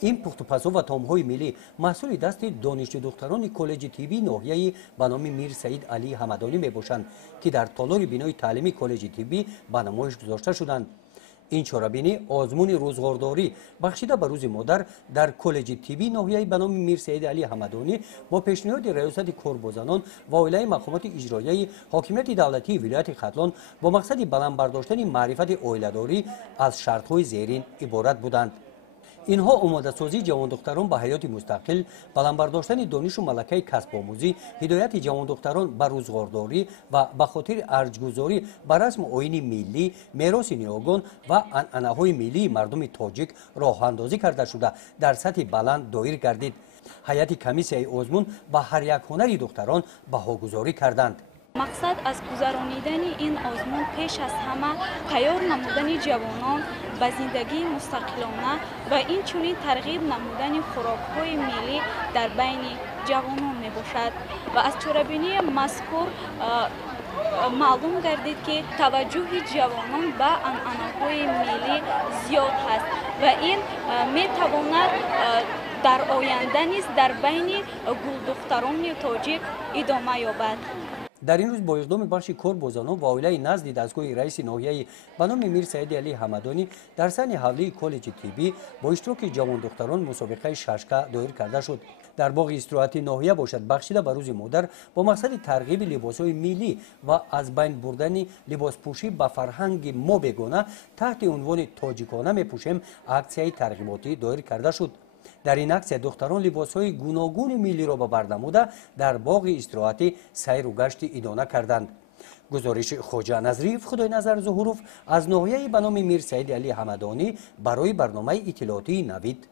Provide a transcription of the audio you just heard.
این پخت‌وپزها و تام‌های ملی محصول دست دانشجو دختران کالج طبی ناحیه به نام میر سعید علی حمدانی میباشند که در تالار بینای تعلیمی کالج طبی به نمایش گذاشته شدند. این چاره‌بینی آزمون روزگارداری بخشیده به روز مادر در کالج طبی ناحیه به نام میر سعید علی حمدانی با پیشنهاد ریاست کارگزاران و اعلای مقامات اجرایی حاکمیت دولتی ولایت ختلان با مقصد بلند برداشتن معرفت عائله‌داری از شرط‌های زیرین عبارت بودند. اینها آماده سازی جوان دختران به حیات مستقل، بلند برداشتن دانش و ملکه کسب آموزی، هدایت جوان دختران به روزگارداری و به خاطر ارجگذاری به رسم آیین ملی، میراث نیاگان و عنعنه‌های ملی مردم تاجیک راه اندازی کرده شده در سطح بلند دایر گردید. هیئت کمیسیای آزمون به هر یک هنری دختران بهاگذاری کردند. مقصد از گذرانیدن این آزمون پیش از همه تیار نمودن جوانان به زندگی مستقلانه و این چنین ترغیب نمودن خوراک‌های ملی در بین جوانان می باشد و از چاره‌بینی مذکور معلوم گردید که توجه جوانان به عنعنه‌های ملی زیاد است و این می تواند در آینده نیز در بین گلدختران تاجیک ادامه یابد. در این روز با اقدام بخش کارگزاران و اعلای نزد دستگاه رئیس ناحیه به نام میر سعید علی حمدانی در سن حوله کالج طبی با اشتراک جوان دختران مسابقه ششکه دایر کرده شد. در باغ استراحت ناحیه باشد بخشیده به روز مادر با مقصد ترغیب لباس‌های ملی و از بین بردن لباس پوشی به فرهنگ ما بیگانه تحت عنوان تاجیکانه میپوشیم اکسیای ترغیباتی دایر کرده شد. در این اکسیه دختران لباس‌های گوناگون ملی را به بر نموده در باغ استراحتی سیر و گشت ادامه کردند. گزارش خواجه نظری خدای نظر ظهوروف از ناحیه به نام میر سعید علی حمدانی برای برنامه اطلاعاتی نوید.